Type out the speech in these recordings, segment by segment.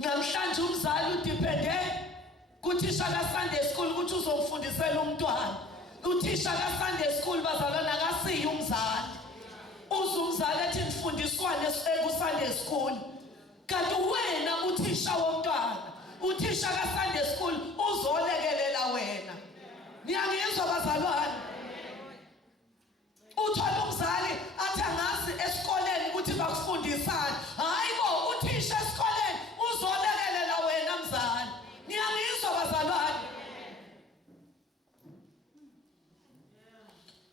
Namhlanje umzali udepende kuthisha ka Sunday school ukuthi uzomfundisela umntwana. Uthisha ka Sunday school bazalwana akasiyi umzali. Uzumzali ethi ngifundiswane ku Sunday school. Kanti wena uthisha womntwana. Uthisha ka Sunday school uzolekelela wena. Niyangizwa bazalwane? Uthola umzali athi angazi esikoleni ukuthi bakufundisana. Hayibo uthisha esikoleni uzolekelela wena mzali. Niyangizwa bazalwane?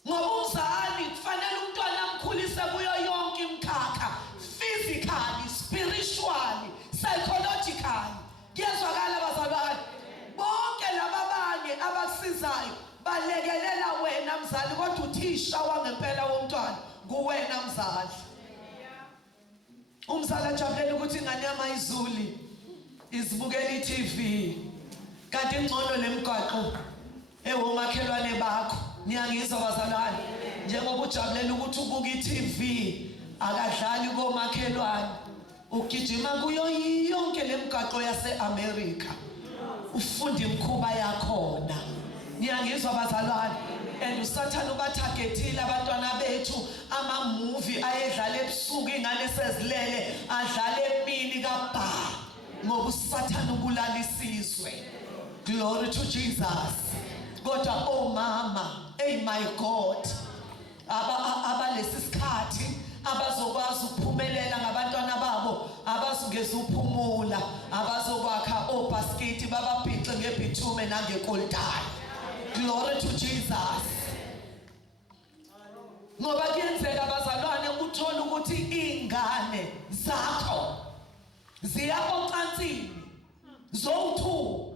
Ngoba umzali kufanele umntwana amkhulise kuyo yonke imikhakha, physically, spiritually, psychologically. Kuyezwakala bazalwane? Bonke lababanye abakusizayo balekelela wena mzali kodwa uthisha wangempela womntwana kuwena mzali. Umzali ajabulela ukuthi ingane yami izuli izibukela iTV kanti ingcono lemgaqo ewomakhelwane bakho. Niyangizwa bazalwane? Njengoba ujabulela ukuthi ubuka iTV akadlali komakhelwane ugijima kuyo yonke lemgaqo yase-America ufunda imkhuba yakhona. Niyangizwa bazalwane? And usathana ubatargetile abantwana bethu ama-movie ayedlala ebusuku ingane sezilele adlala emini kabha ngoba usathana ubulala isizwe. Glory to Jesus. Kodwa oh mama, hey my God, abalesi sikhathi abazokwazi ukuphumelela ngabantwana babo, abazungeza uphumula, abazokwakha obasket bababhixe ngebithume nangekoltani. Glory to Jesus. Ngoba kuyenzeka bazalwane uthola ukuthi ingane zakho ziyakocansini zowu2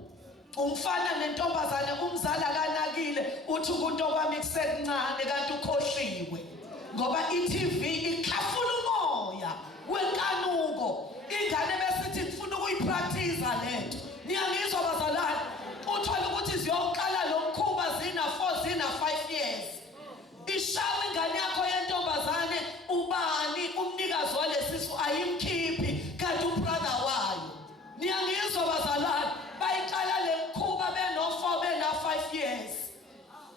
umfana nentombazane umzali akanakile uthi umuntu okwami kusekuncane kanti ukhohliwe ngoba iTV ikhafula umoya wenkanuko. Ingane besithi kufuna ukuyipractice lento. Niyangizwa bazalwane? Uthola ukuthi ziyoqala lo mkhuba zina 4 zina 5 years. Ishawe ingane yakho yentombazane ubani umnikazi walesisu ayimkhiphi kanti ubrother wayo. Niyangizwa bazalwane? Bayiqala lemkhuba beno 4 bena 5 years.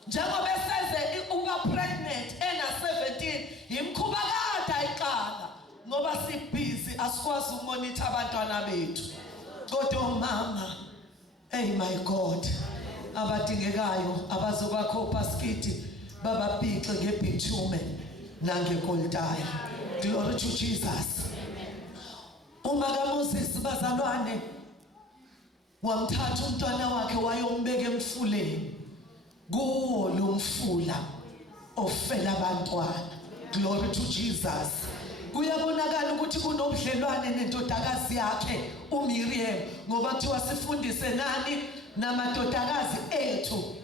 Njengoba eseze uba pregnant ena 17 imkhuba kade ayiqala ngoba sibhizi asikwazi ukumonitor abantwana bethu. Kodwa mama, hey my God, abadingekayo abazokwakho obasket bababhixe ngebithume nangekoltayi. Glory to Jesus. Uma kaMoses bazalwane wamthatha umntwana wakhe wayombeka emfuleni kuwo lo mfula ofela abantwana. Glory to Jesus. Kuyabonakala ukuthi kunobudlelwane nendodakazi yakhe uMiriam ngoba kuthiwa sifundise nani namadodakazi ethu.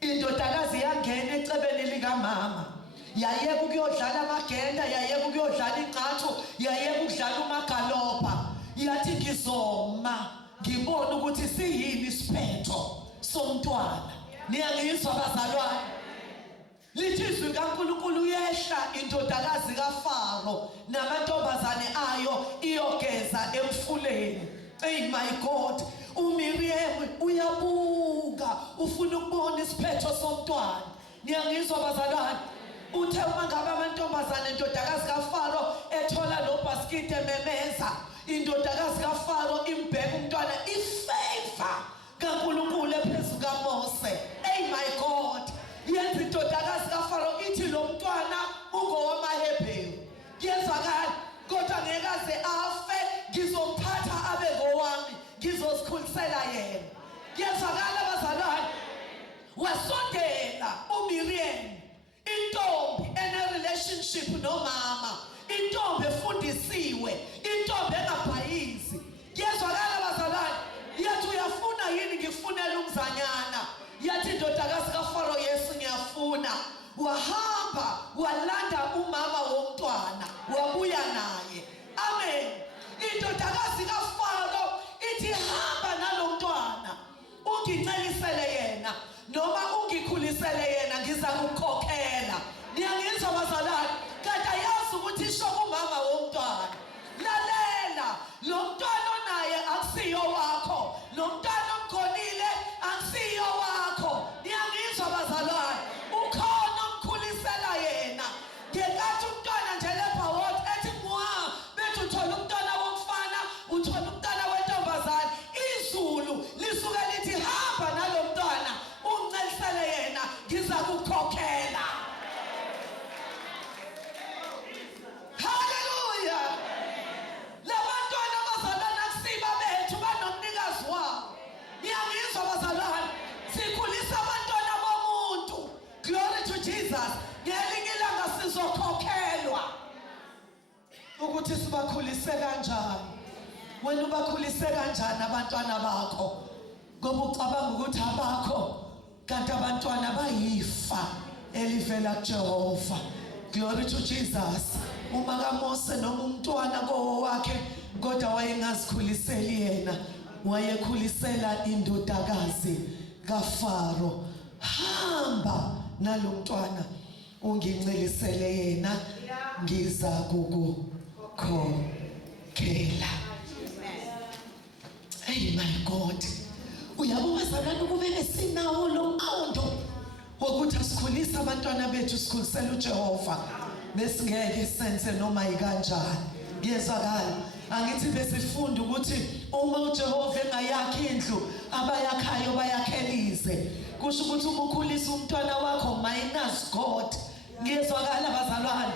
Indodakazi yangena ecebeni likamama yayeka ukuyodlala amagenda, yayeka ukuyodlala ingqathu, yayeka ukudlala umagalopa. Yathi ngizoma ngibona ukuthi siyini isiphetho somntwana. Niyangizwa bazalwane? Lithi izwi likaNkulunkulu yehla indodakazi kaFaro namantombazane ayo iyogeza emfuleni. Hey my God, uMiriam uyabuka ufuna ukubona isiphetho somntwana. Niyangizwa bazalwane? Uthe uma ngabe amantombazane indodakazi kaFaro ethola lo basket ememeza, indodakazi kaFaro imbheka umntwana ifavor kaNkulunkulu ephezulu kaMose. Hey my God, yenza indodakazi kaFaro ithi lo mntwana ungowamaHebheru. Kuyezwakala kodwa ngeke aze afe, ngizomphatha abe ngowami, ngizozikhulisela yena. Kuyezwakala bazalwane? Wasondela uMiriam, intombi ene relationship nomama, intombi efundisiwe, intombi engabhayizi. Kuyezwakala bazalwane? Yathi uyafuna yini ngifunele umzanyana? Yathi indodakazi kaFaro Yesu ngiyafuna. Wahamba walanda umama womntwana wabuya naye. Amen. Indodakazi kaFaro ithi hamba nalomntwana ungincelisele yena noma ungikhulisele yena ngizakukhokhela. Niyangizwa bazalwane? Kanti ayazi ukuthi isho kumama womntwana. Lalela, lo mntwana naye ngiyakukhokhela. Hallelujah. Labantwana abazalwana kusiba bethu banomnikazi wabo. Ngiyangizwa bazalwane, sikhulisa abantwana bomuntu. Glory to Jesus. Ngelinye ilanga sizokhokhelwa ukuthi sibakhulise kanjani. Wena ubakhulise kanjani abantwana bakho? Ngoba ucabanga ukuthi abakho, kanti abantwana bayifa elivela kuJehova. Glory to Jesus. Uma kaMose noma umntwana kowakhe kodwa wayengazikhuliseli yena, wayekhulisela indodakazi kaFaro. Hamba nalomntwana ungincelisele yena, ngiza kukukhokhela. Hey my God, uyabona bazalwane kube sinawo lo mqondo wokuthi asikhulise abantwana bethu, sikhulisele uJehova, besingeke senze noma ikanjani. Ngiyezwakala, angithi besifunda ukuthi uma uJehova engayakhi indlu, abayakhayo bayakhelize. Kusho ukuthi uma ukhulisa umntwana wakho minus God. Ngiyezwakala bazalwane,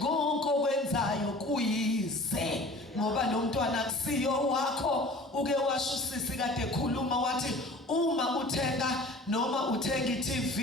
konke okwenzayo kuyize, ngoba lo mntwana akusiyo wakho. Uke washo usisi kade ekhuluma wathi uma uthenga noma uthenga iTV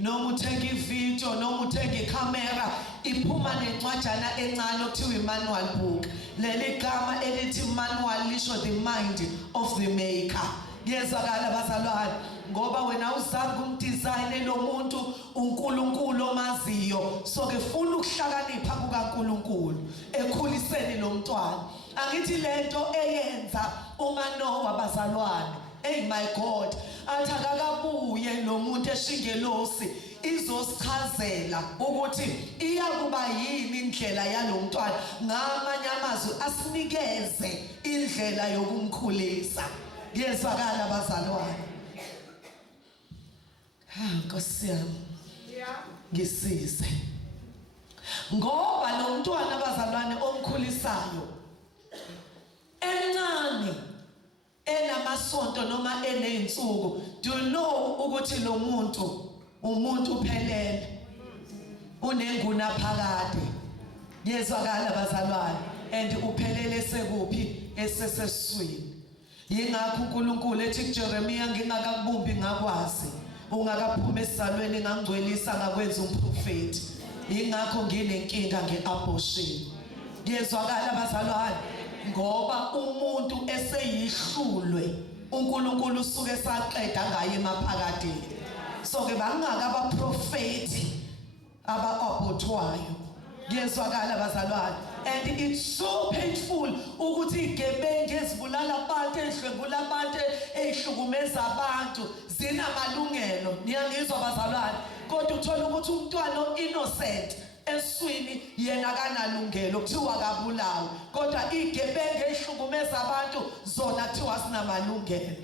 noma uthenga ivideo noma uthenga iCamera, iphuma nencwajana encane okuthiwa imanual book. Leli gama elithi manual lisho the mind of the maker. Ngiyezwakala bazalwane, ngoba wena uzange umdesign lo muntu, uNkulunkulu omaziyo. So ke funa ukuhlakanipha kukaNkulunkulu ekhuliseni lo mntwana. Angithi lento eyenza uManoa bazalwane, hey my God, athi akakabuye lo muntu eshingelosi izosichazela ukuthi iyakuba yini indlela yalo mntwana. Ngamanye amazwi asinikeze indlela yokumkhulisa. Ngiyezwakala bazalwane. Nkosi yami, ngisize, ngoba lo mntwana bazalwane omkhulisayo encane, enamasonto noma eneyinsuku, do you know ukuthi lo muntu umuntu uphelele, unenguna phakade. Ngiyezwakala bazalwane, and uphelele sekuphi? Eseseswini. Yingakho uNkulunkulu ethi kuJeremiya, ngingakakubumbi ngakwazi, ungakaphuma esizalweni ngangcwelisa ngakwenza umprofeti. Yingakho nginenkinga ngeabortion. Ngiyezwakala bazalwane, ngoba umuntu eseyihlulwe uNkulunkulu usuke saqeda ngaye emaphakadeni. So ke bangaka abaprofeti aba-abortwayo. Ngiyezwakala bazalwane, and it's so painful ukuthi igebengu ezibulala abantu, ehlwengula abantu, ehlukumeza abantu zinamalungelo. Niyangizwa bazalwane, kodwa uthola ukuthi umntwana innocent eswini yena kanalungelo, kuthiwa kabulawa, kodwa igebengu ehlukumeza abantu zona kuthiwa sinamalungelo.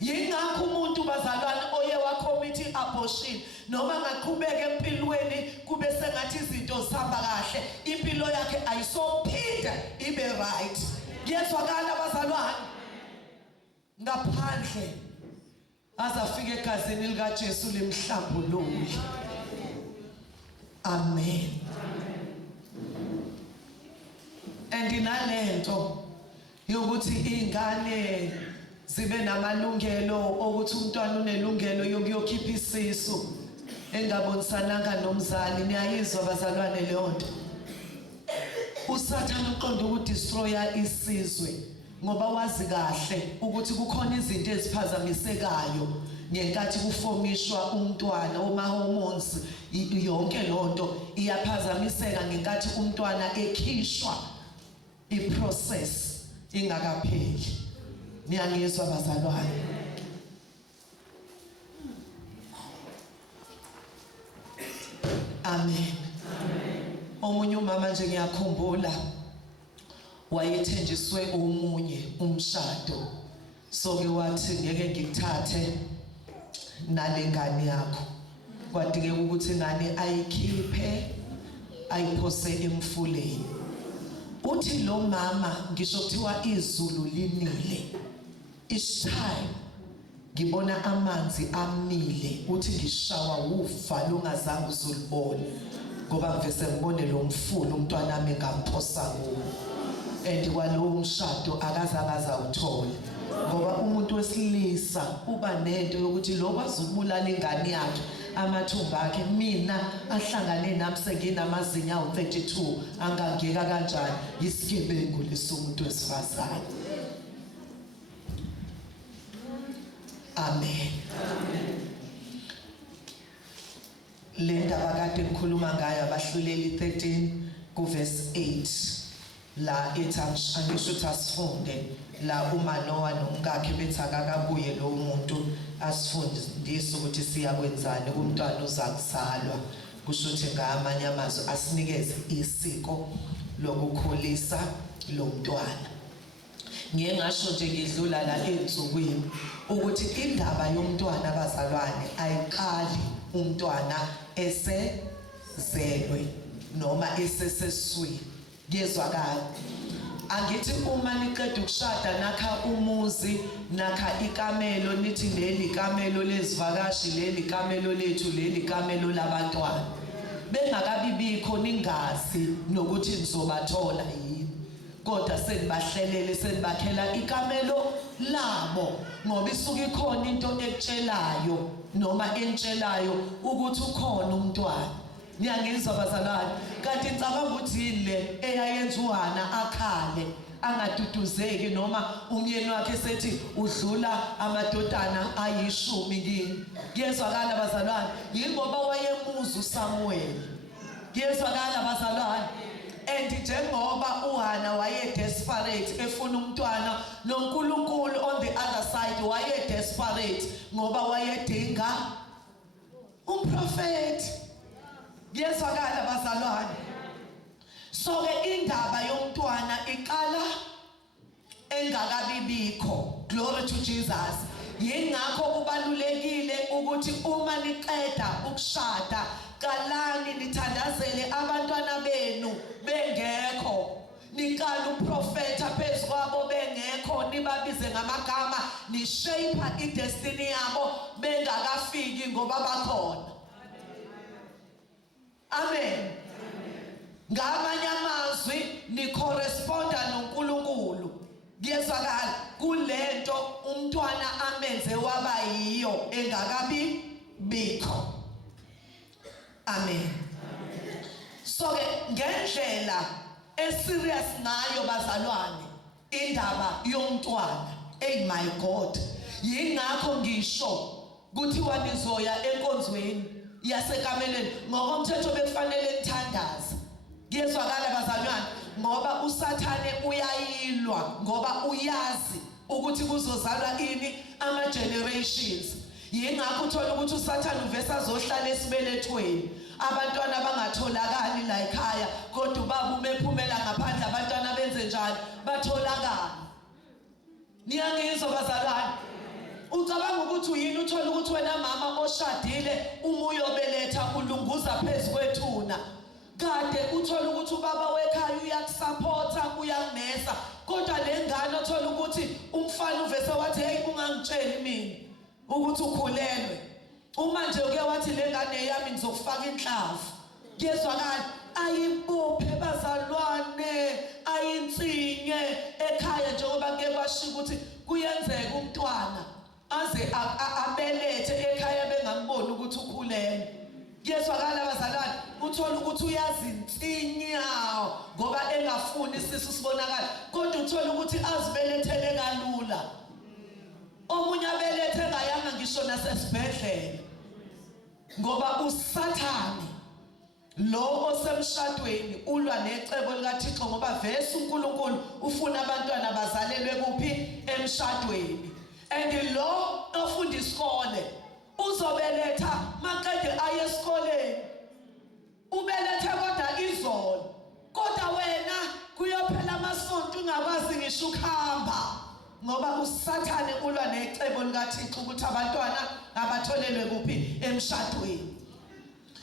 Yingakho umuntu bazalwane oye wacommit abortion noma ngaqhubeka empilweni kube sengathi izinto zihamba kahle, impilo yakhe ayisophinda ibe right. Ngiyezwakala bazalwane, ngaphandle azafika egazini likaJesu limhlambulule. Amen. And inalento yokuthi ingane zibe namalungelo ukuthi umntwana unelungelo yokuyokhipha isisu engabonisananga nomzali. Niyayizwa bazalwane leyo nto? uSathane uqonda ukudestroya isizwe ngoba wazi kahle ukuthi kukhona izinto eziphazamisekayo ngenkathi kufomishwa umntwana, oma hormones, yonke lonto iyaphazamiseka ngenkathi umntwana ekhishwa, iprocess ingakapheli. Niyangizwa bazalwane? Amen. Omunye umama nje ngiyakhumbula wayethenjiswe omunye umshado, so ke wathi ngeke ngikuthathe nalengane yakho, kwadingeka ukuthi ingane ayikhiphe ayiphose emfuleni. Uthi lo mama ngisho kuthiwa izulu linile, it's time ngibona amanzi amile uthi ngishawa ufa lungazange uzulibona ngoba ngivese ngibone lo mfula umntwana wami ngamphosa kuwo and kwalowo mshado akaze awuthola ngoba umuntu wesilisa uba nento yokuthi lo kwazi ukubulala ingane yakhe amathumba akhe mina ahlangane nami senginamazinyo awu32 angangeka kanjani isigebengu lesomuntu wesifazane. Amen. Le ndaba kade ngikhuluma ngayo abahluleli 13 kuverse 8 la ethi angisho ukuthi asifunde la uManoa nomkakhe bethi akakabuye lo muntu asifundise ukuthi siyakwenzani kumntwana ozakuzalwa kusho ukuthi ngamanye amazwi asinikeze isiko lokukhulisa lo mntwana. Ngiye ngasho nje ngidlula la ensukwini ukuthi indaba yomntwana abazalwane ayiqali umntwana esezelwe noma eseseswini. Ngiyezwakala angithi uma niqeda ukushada nakha umuzi nakha ikamelo nithi leli kamelo lezivakashi leli kamelo lethu leli kamelo labantwana bengakabi bikho ningazi nokuthi nizobathola yini kodwa senibahlelele senibakhela ikamelo labo ngoba isuke ikhona into ekutshelayo noma entshelayo ukuthi ukhona umntwana. Niyangizwa bazalwane kanti ngicabanga ukuthi yini le eyayenza uHana akhale angaduduzeki noma umyeni wakhe sethi udlula amadodana ayishumi kini. Ngiyezwakala bazalwane yini ngoba wayemuza uSamuel. Ngiyezwakala bazalwane and njengoba uHana waye desperate efuna umntwana noNkulunkulu on the other side waye desperate ngoba wayedinga umprofeti. Ngiyezwakala bazalwane so ke indaba yomntwana iqala engakabibikho. Glory to Jesus. Yingakho kubalulekile ukuthi uma niqeda ukushada qalani nithandazele abantwana benu bengekho niqala uprofeta phezukwabo bengekho nibabize ngamagama nishape idestiny yabo bengakafiki ngoba bakhona. Amen. Ngamanye amazwi ni corresponda noNkulunkulu. Ngiyezwakala kulento umntwana amenze waba yiyo engakabi bikho. Amen. So ke ngendlela eserious nayo bazalwane indaba yomntwana. Hey my God. Yingakho ngisho kuthiwa nizoya enkonzweni yasekameleni ngokomthetho bekufanele nithandaze. Ngiyezwakala bazalwane ngoba uSathane uyayilwa ngoba uyazi ukuthi kuzozalwa ini ama generations. Yingakho uthola ukuthi uSathane uvesa azohlala esibelethweni abantwana bangatholakali la ekhaya kodwa ubaba umephumela ngaphandle abantwana benze njani batholakala. Niyangizwa bazalwane ucabanga ukuthi uyini uthola ukuthi wena mama oshadile uma uyobeletha ulunguza phezukwethuna kade uthola ukuthi ubaba wekhaya uyakusupporta uyanginesa kodwa lengane uthola ukuthi umfana uvese wathi hey ungangitsheli mina ukuthi ukhulelwe uma nje uke wathi lengane yami ngizokufaka inhlavu. Ngiyezwakala ayibophe bazalwane ayinsinye ekhaya njengoba ngeke kwashiya ukuthi kuyenzeka umntwana aze abelethe ekhaya bengamboni ukuthi ukhulelwe. Ngiyezwakala bazalwane uthola ukuthi uyazintsinya ngoba engafuni isisu sibonakala kodwa uthola ukuthi azibelethele kalula. Omunye abelethe ngayanga ngisho nasesibhedlela ngoba uSathane lo osemshadweni ulwa necebo likaThixo ngoba vese uNkulunkulu ufuna abantwana bazalelwe kuphi emshadweni and lo ofunda isikole uzobeletha maqede aye esikoleni ubelethe kodwa izolo kodwa wena kuyophela amasonto ungakwazi ngisho ukuhamba ngoba uSathane ulwa necebo likaThixo ukuthi abantwana abatholelwe kuphi emshadweni.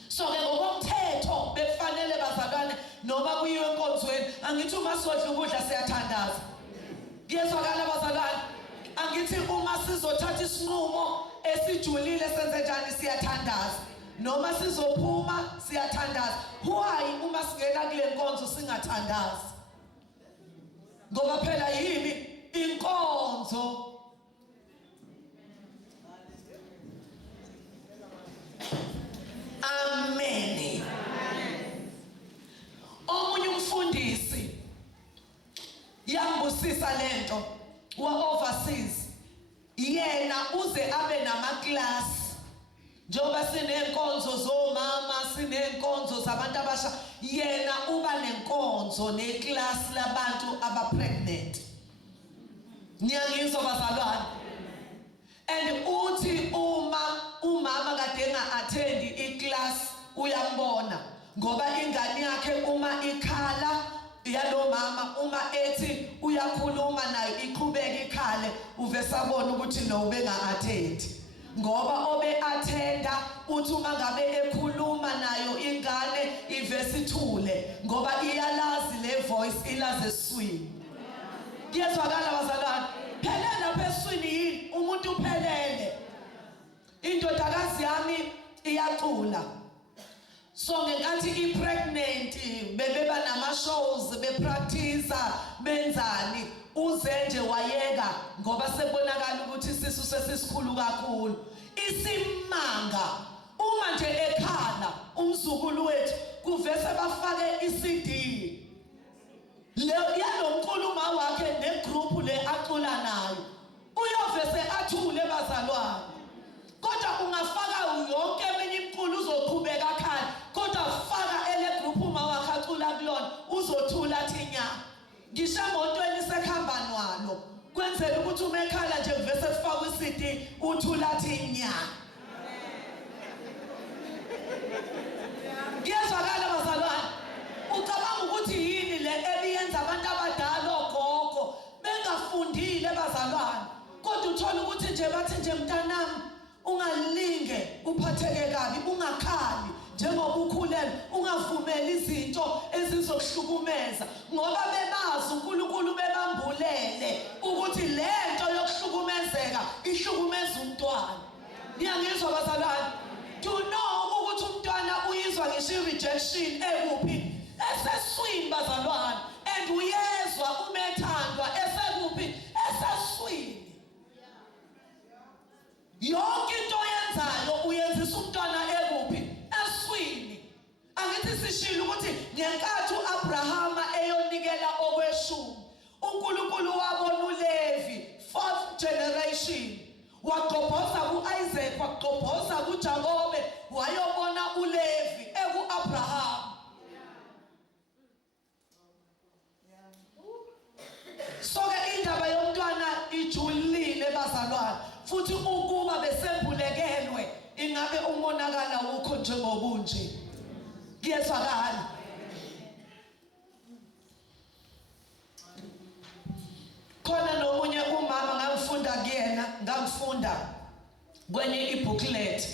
So ke ngokomthetho befanele bazalwane noma kuyiwe enkonzweni angithi uma sodla ukudla siyathandaza. Ngiyezwakala bazalwane angithi uma uma sizothatha isinqumo esijulile senze njani siyathandaza noma sizophuma siyathandaza. Why uma singena kule nkonzo singathandazi? Ngoba phela yini inkonzo. Amen. Omunye umfundisi yambusisa lento wa overseas, yena uze abe nama-class. Njoba sinenkonzo zomama, sinenkonzo zabantu abasha, yena uba nenkonzo neclass labantu abapregnant. Niyangizwa bazalwane? And uthi umama kade enga-attendi iclass uyambona ngoba ingane yakhe uma ikhala yalo mama, uma ethi uyakhuluma nayo iqhubeka ikhale, uvesabona ukuthi lo ubenga-attendi. Ngoba obe-attenda uthi uma ngabe ekhuluma nayo ingane ivesithule ngoba iyalazi le voice, ilazi eswini. Kuyezwakala bazalwane? Phelele lapha eswini yini? Umuntu uphelele. Indodakazi yami iyacula. So ngenkathi i-pregnant bebeba nama-shows bepractice benzani, uzenje wayeka ngoba sebonakala ukuthi isisu sesisikhulu kakhulu. Isimanga uma nje ekhala umzukulu wethu kuvese bafake i-CD yalo mculuma wakhe negroup le acula nayo, uyovese athule bazalwane. Kodwa ungafaka yonke eminye imculo uzoqhubeka khaya, kodwa faka ele group uma wakhe acula kulona uzothula athi nya. Ngisho emotweni sekuhamba nwalo kwenzela ukuthi uma ekhala nje kuvese kufakwe i-CD uthula athi nya. Kuyezwakala bazalwane? Ucabanga ukuthi yini le ebiyenza abantu abadala ogogo bengafundile bazalwane? Kodwa uthola ukuthi nje bathi nje mntanami ungalinge uphatheke kabi, ungakhali njengoba ukhulelwe, ungavumeli izinto ezizokuhlukumeza ngoba bebazi uNkulunkulu bebambulele ukuthi lento yokuhlukumezeka ihlukumeza umntwana. Niyangizwa bazalwane? To know ukuthi umntwana uyizwa ngisho i-rejection ekuphi? Eseswini bazalwane. And uyezwa uma ethandwa esekuphi? Eseswini. Yonke into oyenzayo uyenzisa umntwana ekuphi? Eswini. Angithi sishilo ukuthi ngenkathi uAbrahama eyonikela okweshumi, uNkulunkulu wabona uLevi, 4th generation, waqobhoza ku-Isaac, waqobhoza kuJakobe, wayobona uLevi eku-Abrahama. So-ke indaba yomntwana ijulile bazalwane, futhi ukuba besembulekelwe ingabe umonakala wukho njengobunje. Kuyezwakala? Khona nomunye umama ngangifunda kwenye ibooklet,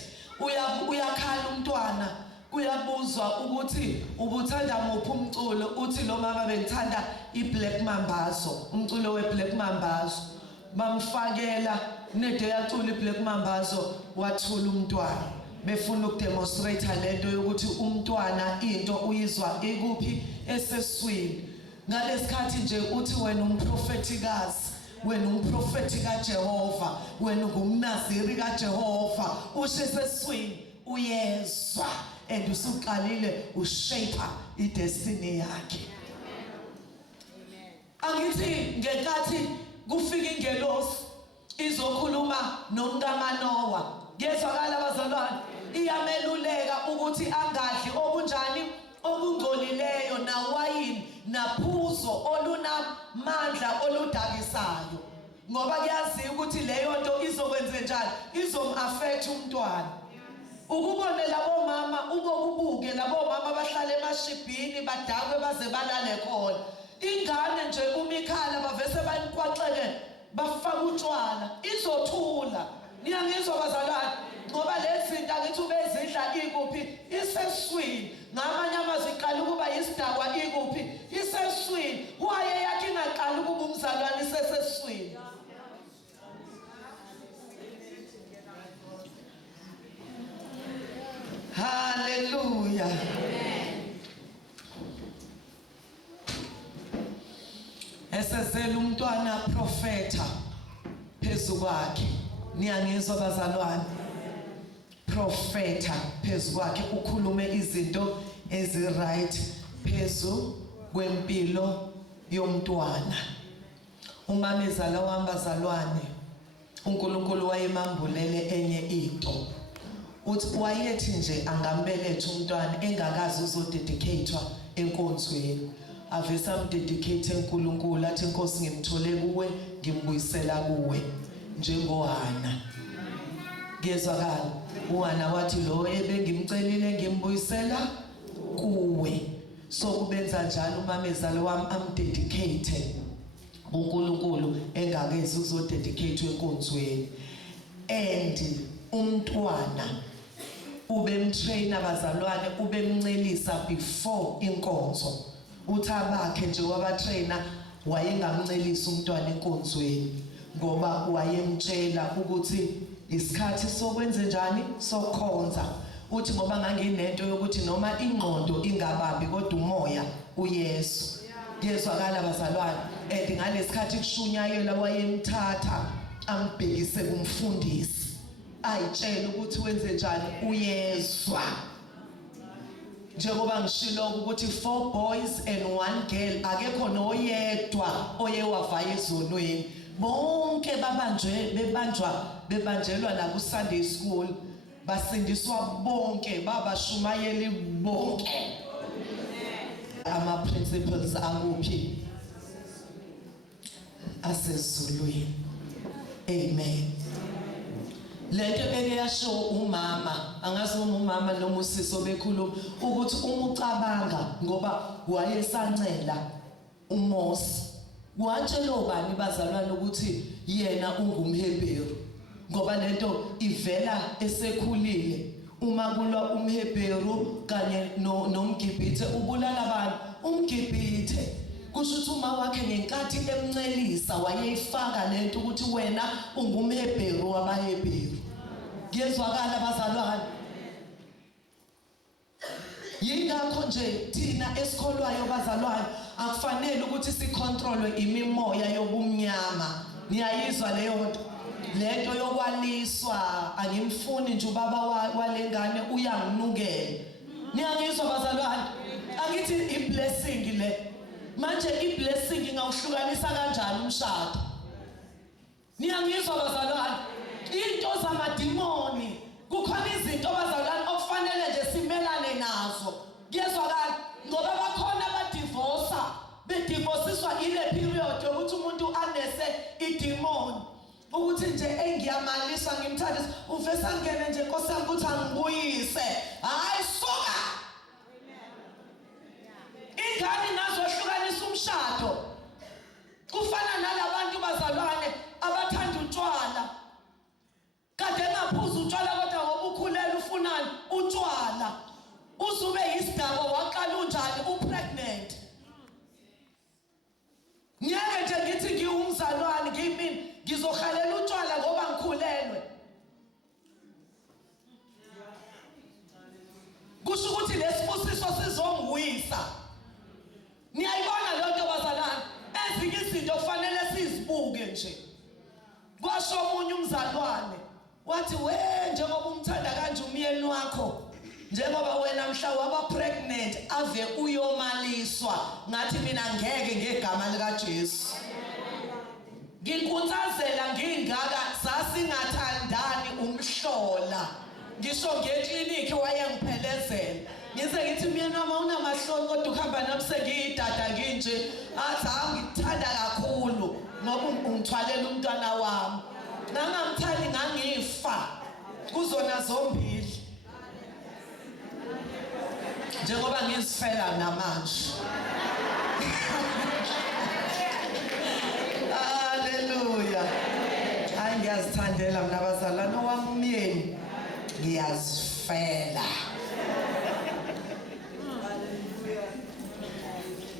uyakhala umntwana, kuyabuzwa ukuthi ubuthanda muphi umculo, uthi lo mama bengithanda iBlack Mambazo, umculo weBlack Mambazo. Bamfakela nede yacula iBlack Mambazo, wathula umntwana. Befuna ukudemonstrate lento yokuthi umntwana into uyizwa ekuphi? Eseswini. Ngalesikhathi nje uthi wena umprofetikazi, wena umprofeti kaJehova, wena ungumnaziri kaJehova, useseswini uyezwa and usuqalile ushape idestiny yakhe. Angithi ngenkathi kufika ingelosi izokhuluma nomkaManowa, ngezwakala bazalwane, iyameluleka ukuthi angadli okunjani, okungcolileyo, nawayini, naphuzo olunamandla oludakisayo, ngoba kuyaziwa ukuthi leyo nto izokwenza njani, izom-affect umntwana. Ukubone labo mama, ubokubuke labo mama abahlala emashibhini badakwe baze balale khona. Ingane nje umikhala bavese bayikwaqeke bafaka utshwala, izothula. Niyangizwa bazalwane? Ngoba lezi zinto angithi ubezidla ikuphi? Iseswini. Ngamanye amazwi iqala ukuba yisidakwa ikuphi? Iseswini. Waye yakhe ingaqala ukuba umzalwane iseseswini. umntwana profeta phezu kwakhe. Niyangizwa bazalwane? Profeta phezu kwakhe, ukhulume izinto ezi-right phezu kwempilo yomntwana. Umamezala wami bazalwane, uNkulunkulu wayemambulele enye into. Uthi wayethi nje angambeletha umntwana engakazi uzodedicatewa enkonzweni. Avesa amdedicate eNkulunkulu athi Nkosi ngimthole kuwe, ngimbuyisela kuwe njengoHana. Ngezwakala uHana wathi lo ebengimcelile ngimbuyisela kuwe. So kubenza njalo umamezala wami amdedicate uNkulunkulu engakezi uzodedicate enkonzweni. And umntwana ubemtraina bazalwane, ubemncelisa before inkonzo. Uthabakhe nje wabatraina wayengamncelisa umntwana enkonzweni ngoba wayemtshela ukuthi isikhathi sokwenza njani, sokhonza. Uthi ngoba nganginento yokuthi noma ingqondo ingabambi kodwa umoya uYesu. Ngezwakala bazalwane, ngalesikhathi kushunyayela wayemthatha ambhekise kumfundisi, ayitshela ukuthi wenze njani uyezwa. Njengoba ngishilo ukuthi 4 boys and 1 girl, akekho noyedwa oyewavaya ezonweni. Bonke bebanjelwa la ku Sunday school, basindiswa bonke, babashumayeli bonke. Ama principles akuphi? Asezulwini. Amen. Lento ekeyasho umama, angazi umama noma usisi obekhuluma ukuthi uma ucabanga ngoba wayesancela uMose, watshela obani bazalwane ukuthi yena ungumHebheru, ngoba lento ivela esekhulile. Uma kulwa umHebheru kanye nomGibhithe, ubulala abantu umGibhithe. Kusho ukuthi uma wakhe ngenkathi emncelisa wayeyifaka lento ukuthi wena ungumHebheru wabaHebheru. Ngiyezwakala bazalwane? Yingakho nje thina esikholwayo bazalwane akufanele ukuthi sicontrolwe imimoya yobumnyama. Niyayizwa leyo nto? Lento yokwaliswa angimfuni nje ubaba walengane uyanginukela. Niyangizwa bazalwane? Angithi iblessing le. Manje iblessing ingawuhlukanisa kanjani umshado? Niyangizwa bazalwane? Into zamadimoni, kukhona izinto bazalwane okufanele nje simelane nazo. Ngiyezwakala ngoba bakhona bedivorceiswa ile period yokuthi umuntu anese idemon. Ukuthi nje engiyamalisa ngimthandisa uvesa ngene nje Nkosi yami ukuthi angibuyise. Hayi suka. Ingane nazohlukanisa umshado. Kufana nalabantu bazalwane abathanda utshwala. Kade engaphuza utshwala kodwa ngoba ukhulela ufunani utshwala. Usube yisigaba waqala unjani upregnant. Ngeke nje ngithi ngiwumzalwane ngimini ngizohalela utshwala ngoba ngikhulelwe. Kusho ukuthi lesibusiso sizongwisa. Niyayibona lonto bazalwane? Ezinye izinto kufanele sizibuke nje. Kwasho omunye umzalwane wathi we njengoba umthanda kanje umyeni wakho, njengoba wena mhla waba pregnant ave uyomaliswa, ngathi mina ngeke ngegama lika Jesu. Nginkunzazela ngingaka sasingathandani umhlola. Ngisho ngekliniki wayengiphelezela. Ngize ngithi mina uma unamahloni kodwa ukuhamba nami sengiyidada nginje, athi angikuthanda kakhulu ngoba ungithwalela umntwana wami. Nangamthandi ngangifa kuzona zombili. Njengoba ngizifela namanje. Hallelujah. Hayi ngiyazithandela mina bazalwane wami umyeni. Ngiyazifela.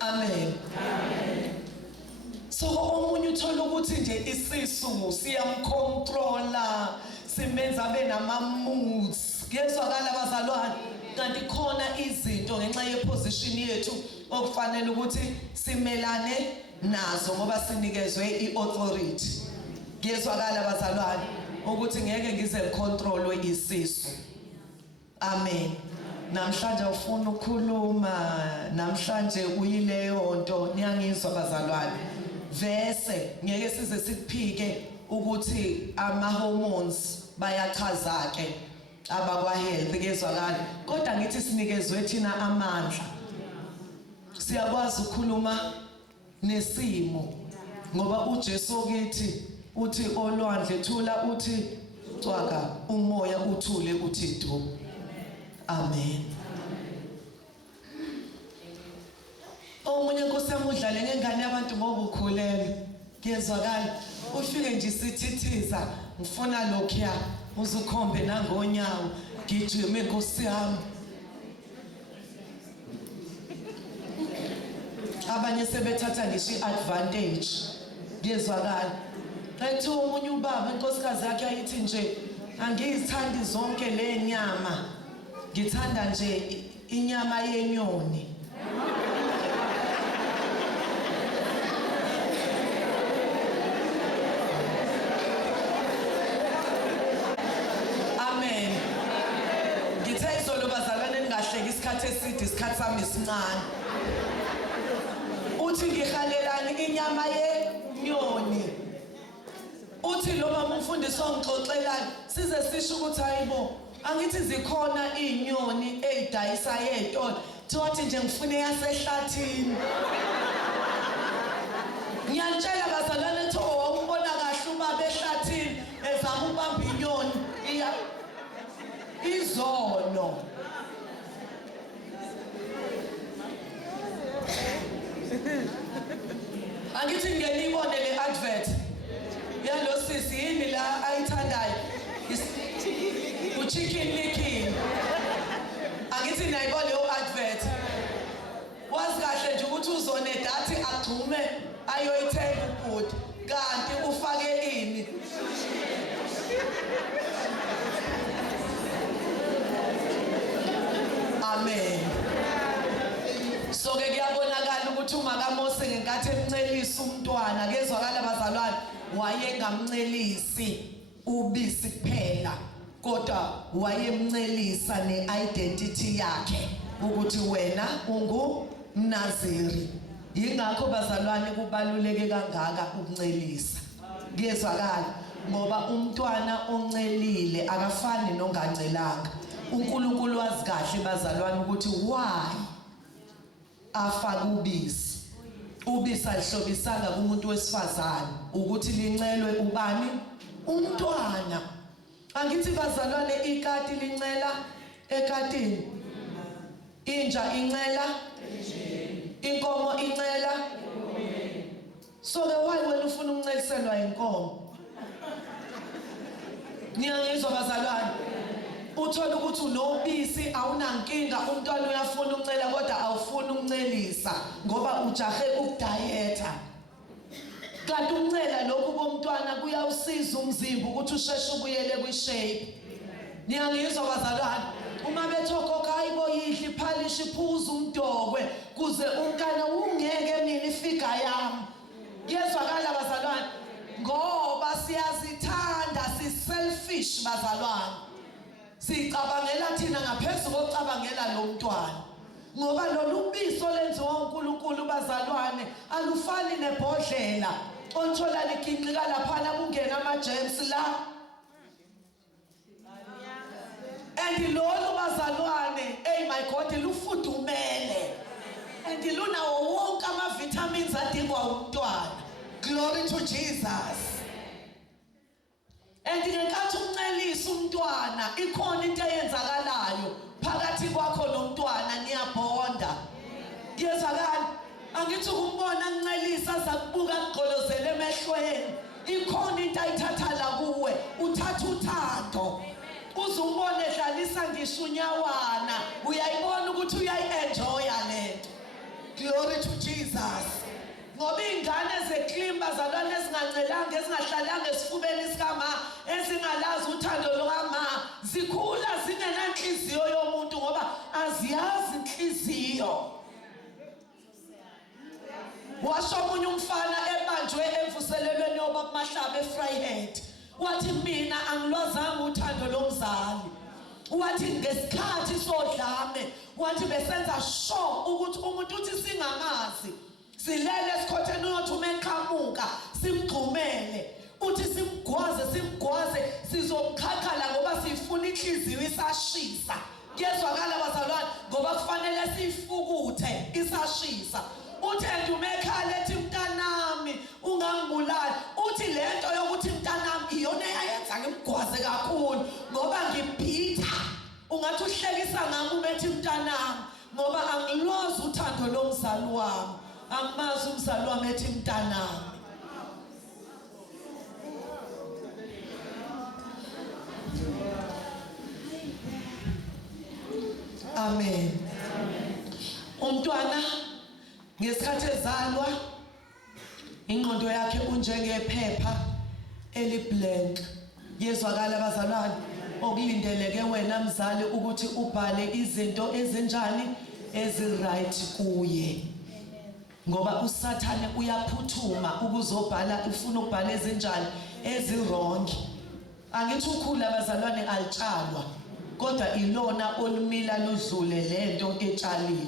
Amen. So omunye uthola ukuthi nje isisu siyamcontrola, simenza abe nama-moods. Kuyezwakala bazalwane? Kanti khona izinto ngenxa yeposition yethu okufanele ukuthi simelane nazo ngoba sinikezwe iauthority. Ngiyezwakala bazalwane ukuthi ngeke ngize ngicontrolwe isisu. Amen. Namhlanje ufuna ukukhuluma, namhlanje uyileyo nto, niyangizwa bazalwane. Vese ngeke size sikuphike ukuthi ama hormones bayachaza ke abakwa health kezwakala. Kodwa ngithi sinikezwe thina amandla. Siyakwazi ukukhuluma nesimo ngoba uJesu kithi uthi olwandle thula uthi cwaka, umoya uthule uthi du. Amen. Omunye nkosiyami udlale ngengane yabantu ngoba ukhulele. Ngiyezwakala ufike nje sithithiza ngifuna lokhuya uzukhombe nangonyawo ngijime nkosiyami. Abanye sebethatha ngisho iadvantage. Ngiyezwakala ethi omunye ubaba inkosikazi yakhe ayithi nje angizithandi zonke le nyama, ngithanda nje inyama yenyoni. Amen. Ngithe izolo bazalwane ningahleki isikhathi eside, isikhathi sami sincane. Uthi ngihalelani inyama yenyoni. Uthi lo mama umfundisi ongixoxelayo size sisho ukuthi hayibo angithi zikhona inyoni ezidayisa yetolo, thothi nje ngifune yasehlathini. Ngiyantshela bazalwane tho umbona kahle ubaba ehlathini ezama ubamba inyoni izono. Angithi ngelibone le advert yalo sisi yini la ayithandayo uchicken licken. Angithi nayibona leyo advert wazi kahle nje ukuthi uzone dathi agcume ayoyithenga ubhuti kanti ufake ini. Amen. So ke kuyabonakala ukuthi uMakaMose ngenkathi emncelisa umntwana kezwakala bazalwane wayengamncelisi ubisi kuphela kodwa wayemncelisa neidentity yakhe ukuthi wena ungumNaziri. Yingakho bazalwane kubaluleke kangaka ukuncelisa. Ngiyezwakala ngoba umntwana oncelile akafani nongancelanga. uNkulunkulu wazi kahle bazalwane ukuthi why afaka ubisi. Ubisi alihlobisanga kumuntu wesifazane ukuthi lincelwe ubani? Umntwana. Angithi bazalwane ikati lincela ekatini, inja incela inkomo incela. So ke why wena ufuna ukunceliselwa inkomo? Niyangizwa bazalwane? Uthola ukuthi unobisi awunankinga, umntwana uyafuna ukuncela kodwa awufuni ukuncelisa ngoba ujahe ukudayetha. Kanti ukuncela lokhu komntwana kuyawusiza umzimba ukuthi usheshe ubuyele kwishape. Niyangizwa bazalwane? Uma bethokoka hayibo yidli phalishi phuza umdokwe kuze unkana ungeke mina ifika yami. Ngiyezwakala bazalwane? Ngoba siyazithanda, si-selfish bazalwane. Sicabangela thina ngaphezulu kokucabangela lo mntwana. Ngoba lolu biso lenziwa uNkulunkulu bazalwane alufani nebhodlela othola likinqika lapha kungena ama-germs la. And lolu bazalwane, hey my God, lufudumele. And lunawo wonke ama-vitamins adingwa umntwana. Glory to Jesus. And ngenkathi uncelisa umntwana ikhona into eyenzakalayo phakathi kwakho nomntwana, niyabonda. Ngiyezwakala? Angithi ukumbona uncelisa sakubuka kugqolozela emehlweni, ikhona into ayithatha la kuwe, uthatha uthando. Uzumbone edlalisa ngisho unyawana, uyayibona ukuthi uyayi-enjoya lento. Glory to Jesus. Ngoba ingane zeklimba bazalwane ezingancelanga, ezingahlalanga esifubeni sikama, ezingalazi uthando lokama, zikhula zingenanhliziyo yomuntu ngoba aziyazi inhliziyo. Washo omunye umfana ebanjwe emvuselelweni yoba Mahlaba eFryhead. Wathi mina angilwazanga uthando lomzali. Wathi ngesikhathi sodlame, wathi besenza sure ukuthi umuntu uthi singamazi. Silele esikhotheni uyothi umeqhamuka simgxumele. Uthi simgwaze sizomkhakhala ngoba sifuna inhliziyo isashisa. Kuyezwakala bazalwane ngoba kufanele sifukuthe isashisa. Uthi andumekhala ethi mntanami ungangibulali. Uthi lento yokuthi mntanami iyona eyayenza ngimgwaze kakhulu ngoba ngibhitha. Ungathi uhlekisa ngami ubethi mntanami ngoba angilwazi uthando lomzali wami. Angimazi umzali wami ethi mntanami. Amen. Umntwana ngesikhathi ezalwa ingqondo yakhe unjengephepha eliblank. Yezwakala abazalwane okulindeleke wena mzali ukuthi ubhale izinto ezinjani eziright kuye. Ngoba uSathane uyaphuthuma ukuzobhala ufuna ukubhala ezinjani ezirong. Angithi ukhula abazalwane alitshalwa kodwa ilona olumila ludlule lento etshaliwe.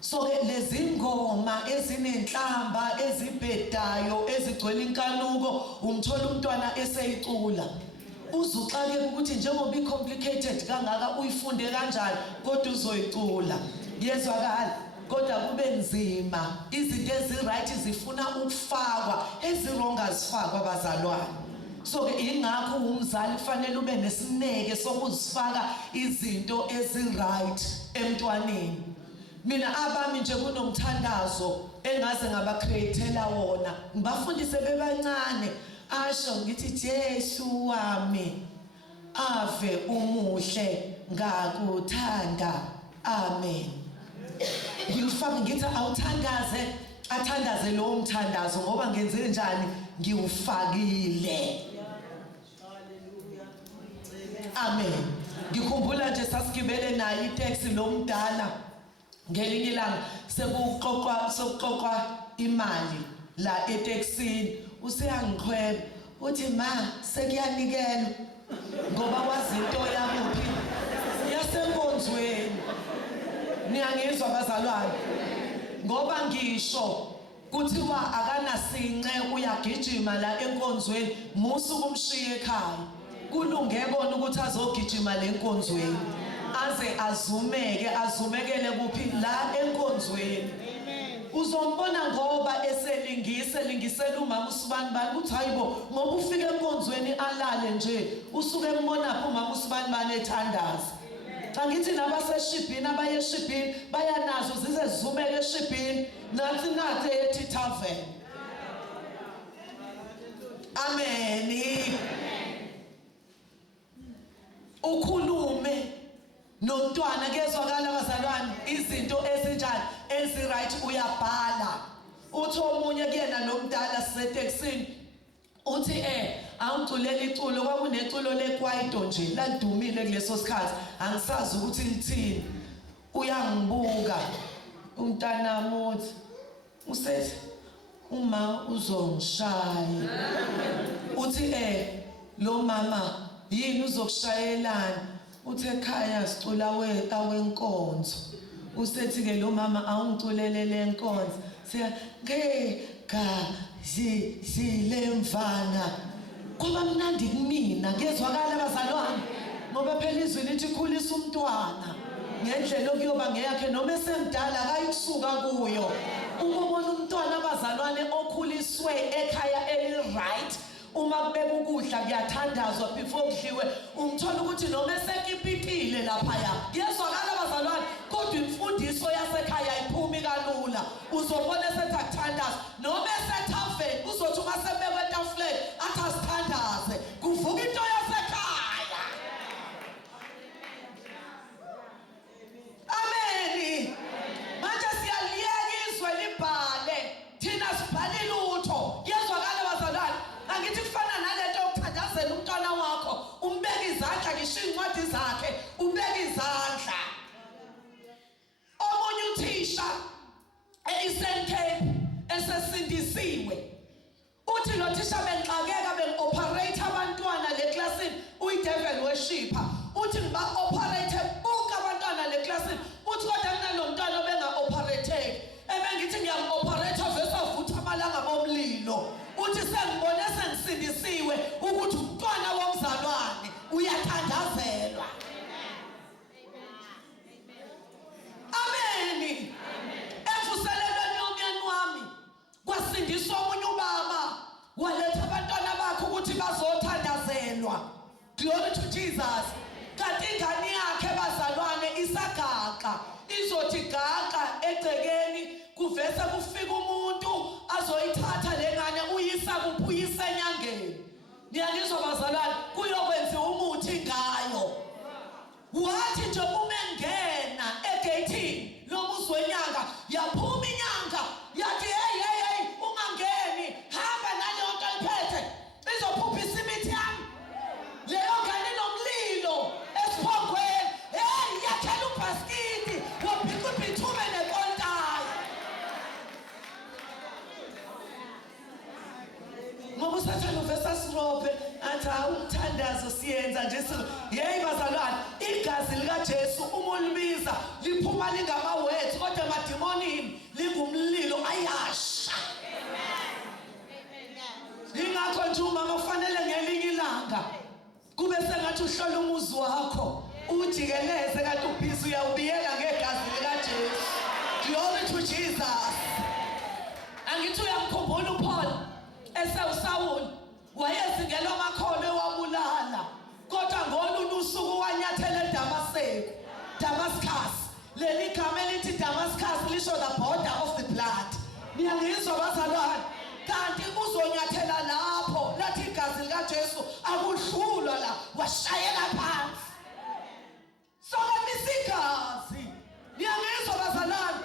So lezi ngoma ezinenhlamba ezibhedayo ezigcwele inkanuko umthola umntwana eseyicula. Uzuxake ukuthi njengoba icomplicated kangaka uyifunde kanjani kodwa uzoyicula. Yezwakala kodwa kube nzima. Izinto eziright zifuna ukufakwa, ezirong azifakwa abazalwane. So ke ingakho umzali kufanele ube nesineke sokuzifaka izinto eziright emntwaneni. Mina abami nje kunomthandazo engaze ngabacreatela wona. Ngibafundise bebancane asho ngithi Jesu wami ave umuhle ngakuthanda. Amen. Ngifaka ngithi awuthandaze athandaze lo mthandazo ngoba ngenze njani ngiwufakile. Amen. Ngikhumbula nje sasigibele naye itaxi lomdala ngelinye ilanga sekuxoxwa imali la etaxini. Useyangikhweba uthi ma sekuyanikelwa ngoba kwazi into yakuphi yasenkonzweni. Niyangizwa abazalwane ngoba ngisho kuthiwa akanasince uyagijima la enkonzweni musu kumshiya ekhaya. Kulunge bona ukuthi azogijima le nkonzweni aze azumekele kuphi la enkonzweni. Uzombona ngoba eselingisela umama uSibani bani uthi hayibo ngoba ufika enkonzweni alale nje usuke embona phi umama uSibani bani ethandaza. Angithi nabaseshibhini abaye eshibhini bayanazo zize zizumeke eshibhini nathi ethi tavern. Amen. Ukhulume nomntwana kezwakala abazalwane izinto ezinjani eziright uyabhala. Uthi omunye kuyena nomdala siseteksini uthi awuculela iculo kwakuneculo lekwaito nje ladumile kuleso sikhathi angisazi ukuthi lithini. Uyangibuka umntanami uthi usethi uma uzongishaya. Uthi lo mama yini uzokushayelana. Uthi ekhaya sicula awenkonzo. Usethi ke lo mama awungiculele lenkonzo siya silemfana kwaba mnandi kumina. Ngezwakala abazalwane ngoba phela izwi lithi khulisa umntwana ngendlela okuyoba ngeyakhe noma esemdala akayikusuka kuyo. Ukubona umntwana abazalwane okhuliswe ekhaya eliright uma kubeka ukudla kuyathandazwa before kudliwe umthola ukuthi noma esekipitile laphaya. Ngezwakala abazalwane kodwa imfundiso yasekhaya iphumi kalula. Uzobona esethi akuthandaza noma esethaveni uzothi uma sebekwe etafuleni athi asithandaze kuvuka into yasekhaya. Amen. Manje siyaliyeka izwe libhale thina sibhale lutho. Ngezwakala abazalwane angithi kufana nalento yokuthandazela umntwana wakho umbeka izandla ngisho incwadi zakhe ubeka izandla. Omunye uthisha eSentep Glory to Jesus. Kanti ingane yakhe bazalwane isagaqa, izothi gaqa egcekeni kuvese kufika umuntu azoyithatha lengane uyisa kuphuyisa enyangeni. Niyangizwa bazalwane, kuyokwenza umuthi ngayo. Wathi nje umengena egate lomuzi wenyanga yaphuma inyanga yathi hey ungangeni hamba naleyo nto iphethe izophuphisa imithi yami. Leyo ngane nomlilo esiphongweni yakhela ubhaskidi wabhika ubithume nekontayi. Ngoba usathana uvesa sirobe athi umthandazo siyenza nje yeyi bazalwane, igazi likaJesu uma ulibiza liphuma lingama-words kodwa emadimonini lingumlilo ayasha. Ingakho nje umama ufanele ngelinye ilanga kube sengathi uhlola umuzi wakho ujikeleze kanti ubhizi uyawubiyela ngegazi likaJesu. Glory to Jesus. Angithi uyamkhumbula uPaul esewuSawuli wayezingela amakhono ewabulala kodwa ngolunye usuku wanyathela Damascus. Leli gama elithi Damascus lisho the border of the blood. Niyangizwa bazalwane? Kanti uzonyathela lapho lathi igazi likaJesu akudlulwa la washayela phansi. Sokamisa igazi. Niyangizwa bazalwane?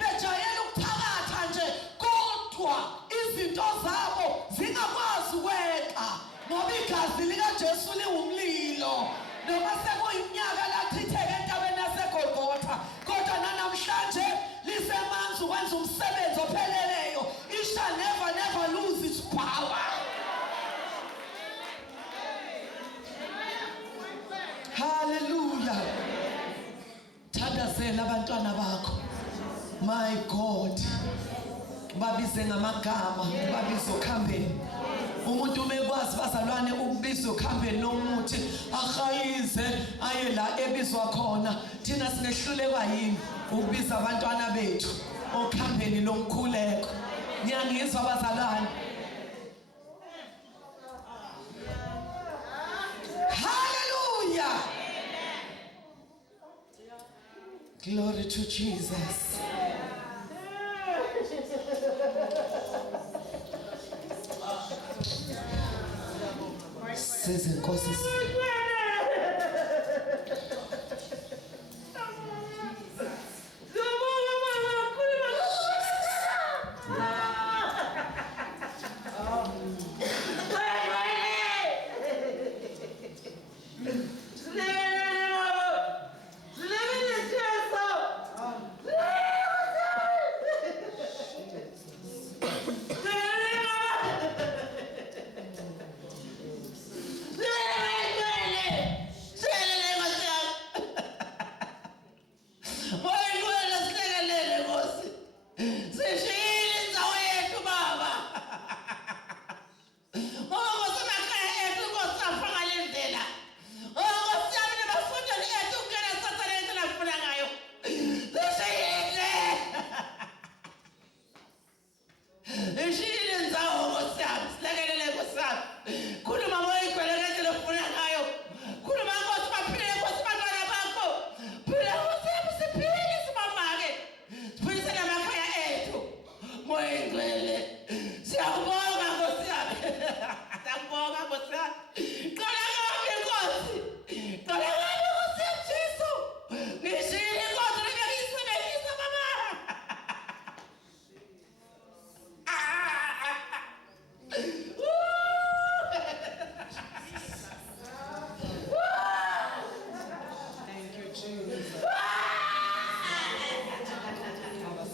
Bejayela ukuthakatha nje kodwa izinto zabo zingakwazi ukweqa ngoba igazi likaJesu liwumlilo. Noma sekuyiminyaka lachitheka entabeni yaseGolgotha kodwa namhlanje lisemanzi ukwenza umsebenzi opheleleyo. It shall never lose its power. Hallelujah. Thandazela abantwana bakho. My God. Babize ngamagama, babize ukhambeni. Umuntu umekwazi bazalwane ukubiza ukhambeni nomuthi ahayize aye la ebizwa khona. Thina sinehlulekwa yini ukubiza abantwana bethu okhambeni lomkhuleko. Niyangizwa bazalwane? Hallelujah. Glory to Jesus. Says in causes.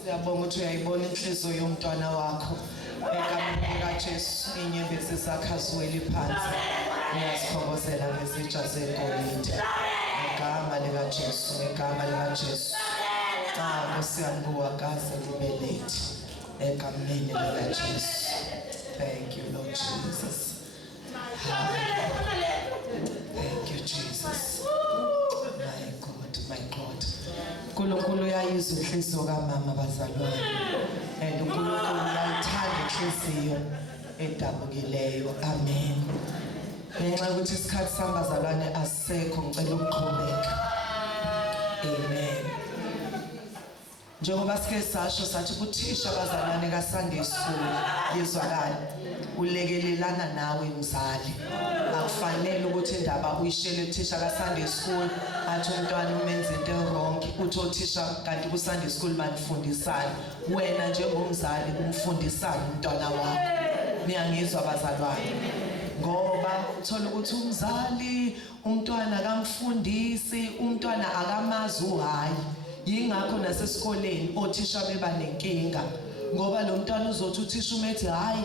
Siyabonga ukuthi uyayibona inhliziyo yomntwana wakho egameni likaJesu inyembezi zakhe aziweli phansi. Ngiyasikhongozela ngezitsha zegolide ngegama likaJesu, ngegama likaJesu. Nkosi yami kuwakaze kube late egameni likaJesu. Thank you Lord Jesus. Thank you Jesus. My God. uNkulunkulu uyayizwa inhliziyo kamama bazalwane. And uNkulunkulu uyayithanda inhliziyo edabukileyo. Amen. ngenxa yokuthi isikhathi sambazalwane asisekho ngicela ukuqhubeka. Amen. Njengoba sike sasho sathi kuthisha abazalwane kaSunday School yezwakala ulekelelana nawe mzali. Akufanele ukuthi indaba uyishele uthisha kaSunday School athi umntwana umenza into wrong uthi uthisha kanti kuSunday School manifundisana. Wena njengomzali umfundisana umntwana wakho. Niyangizwa abazalwane? Ngoba uthola ukuthi umzali umntwana akamfundisi, umntwana akamazi uhayi. Yingakho nasesikoleni othisha beba nenkinga ngoba lo mntwana uzothi uthisha umethi hayi